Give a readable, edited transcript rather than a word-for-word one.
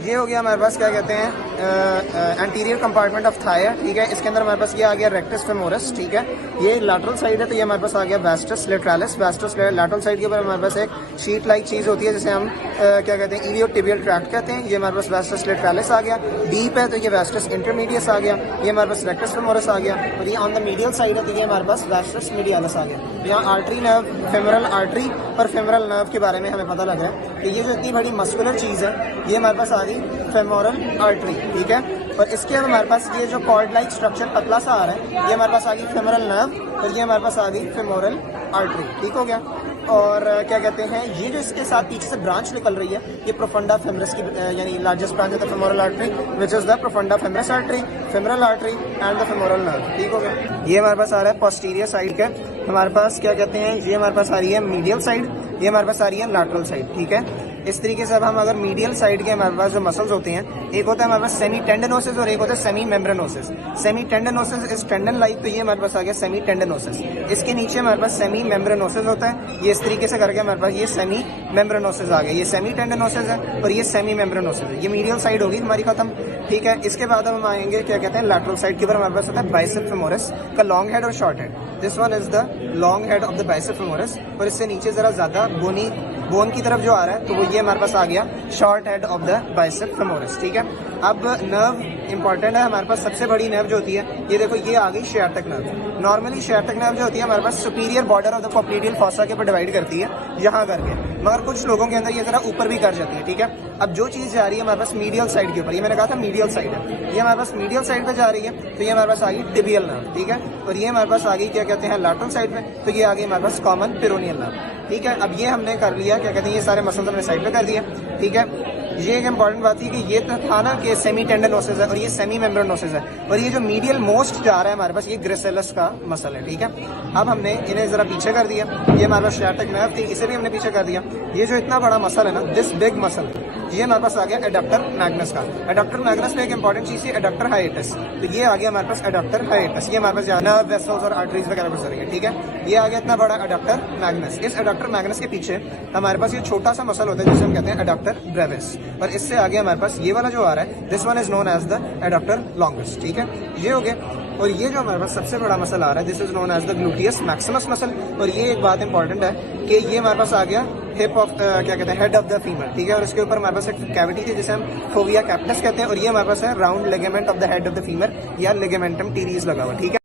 ये हो गया हमारे पास क्या कहते हैं एंटीरियर कंपार्टमेंट ऑफ थाई है, ठीक है। इसके अंदर हमारे पास ये आ गया रेक्टस फेमोरस, ठीक है। ये लैटरल साइड है, तो ये हमारे पास आ गया वास्टस लेटरालिस। वास्टस लैटरल साइड के ऊपर हमारे पास एक शीट लाइक चीज होती है जिसे हम क्या कहते हैं इलियोटिबियल ट्रैक्ट कहते हैं। ये हमारे पास वास्टस लेटरालिस आ गया। डीप है तो ये वास्टस इंटरमीडियस आ गया। ये हमारे पास रेक्टस फेमोरस आ गया। और ये ऑन द मीडियल साइड है तो ये हमारे पास वास्टस मीडियालिस आ गया। तो यहाँ आर्टरी नर्व, फेमोरल आर्टरी और फेमोरल नर्व के बारे में हमें पता लग रहा है कि ये जो इतनी बड़ी मस्कुलर चीज है ये हमारे पास आ गई फेमोरल आर्टरी, ठीक है। और इसके अब हमारे पास ये जो कॉर्ड लाइक स्ट्रक्चर पतला सा आ रहा है ये हमारे पास आ गई फेमोरल नर्व और ये हमारे पास आ गई फेमोरल आर्टरी, ठीक हो गया। और क्या कहते हैं ये जो इसके साथ पीछे से ब्रांच निकल रही है ये प्रोफंडा फेमरस की यानी लार्जेस्ट ब्रांच है the femoral artery which is the profunda femoris artery, femoral artery and the femoral nerve, ठीक हो गया। ये हमारे पास आ रहा है पोस्टीरियर साइड का। हमारे पास क्या कहते हैं ये हमारे पास आ रही है मीडियल साइड, ये हमारे पास आ रही है लैटरल साइड, ठीक है। इस तरीके से अब हम अगर मीडियल साइड के हमारे पास जो मसल्स होते हैं एक होता है हमारे पास सेमी टेंडनोसिस और एक होता है semimembranosus. Semitendinosus is tendon like, तो ये हमारे पास आ गया सेमी टेंडनोसिस। इसके नीचे हमारे पास सेमी मेम्ब्रेनोसिस होता है। ये इस तरीके से करके हमारे पास ये सेमी मेम्ब्रेनोसिस आ गया। ये सेमी टेंडनोसिस है और ये सेमी मेम्ब्रेनोसिस है। ये मीडियल साइड होगी हमारी खत्म, ठीक है। इसके बाद हम आएंगे क्या कहते हैं लैटरल साइड के ऊपर हमारे पास होता है बाइसेप फेमोरस का लॉन्ग हेड और short head. This one is the long head of the bicep femoris और इससे नीचे जरा ज्यादा बोन की तरफ जो आ रहा है तो वो ये हमारे पास आ गया short head of the bicep femoris, ठीक है। अब नर्व इंपॉर्टेंट है हमारे पास। सबसे बड़ी नर्व जो होती है ये देखो ये आ गई sciatic nerve. Normally sciatic nerve जो होती है हमारे पास superior border of the popliteal fossa के ऊपर डिवाइड करती है यहाँ करके, मगर कुछ लोगों के अंदर ये जरा ऊपर भी कर जाती है, ठीक है। अब जो चीज जा रही है हमारे पास मीडियल साइड के ऊपर, ये मैंने कहा था मीडियल साइड है, ये हमारे पास मीडियल साइड पे जा रही है तो ये हमारे पास आ गई टिबियल नर्व, ठीक है। और ये हमारे पास आ गई क्या कहते हैं लैटरल साइड में, तो ये आ गई हमारे पास कॉमन पेरोनियल नर्व, ठीक है। अब ये हमने कर लिया क्या कहते हैं ये सारे मसल्स हमने साइड पे कर दिया, ठीक है। ये एक इंपॉर्टेंट बात थी कि ये तो था ना कि सेमी टेंडनोसिस है और ये सेमी मेम्ब्रेनोसिस है और ये जो मीडियल मोस्ट जा रहा है हमारे पास ये ग्रेसिलस का मसल है, ठीक है। अब हमने इन्हें जरा पीछे कर दिया। ये हमारे पास शियाटिक नर्व थी इसे भी हमने पीछे कर दिया। ये जो इतना बड़ा मसल है ना दिस बिग मसल ये हमारे पास आ गया एडक्टर मैग्नस का। एडक्टर मैग्नस में एक इंपॉर्टेंट चीज थी एडक्टर हाइएटस, तो ये आ गया हमारे पास एडक्टर हाइएटस। ये हमारे पास नर्व वेसल्स और आर्टरीज वगैरह गुजर रही है, ठीक है। ये आ गया इतना बड़ा एडक्टर मैग्नस। इस एडक्टर मैग्नस के पीछे हमारे पास ये छोटा सा मसल होता है जिसे हम कहते हैं एडक्टर ब्रेविस और इससे आगे हमारे पास ये वाला जो आ रहा है this one is known as the adductor longus, ठीक है। ये हो गया। और ये जो हमारे पास सबसे बड़ा मसल आ रहा है this is known as the gluteus maximus muscle. और ये एक बात इंपॉर्टेंट है कि ये हमारे पास आ गया हिप ऑफ क्या कहते हैं हेड ऑफ द फीमर, ठीक है। और इसके ऊपर हमारे पास एक कैविटी थी जिसे हम फोविया कैप्टस कहते हैं और ये हमारे पास है round ligament of the head of the femur या लिगामेंटम टीरीज लगा हुआ, ठीक है।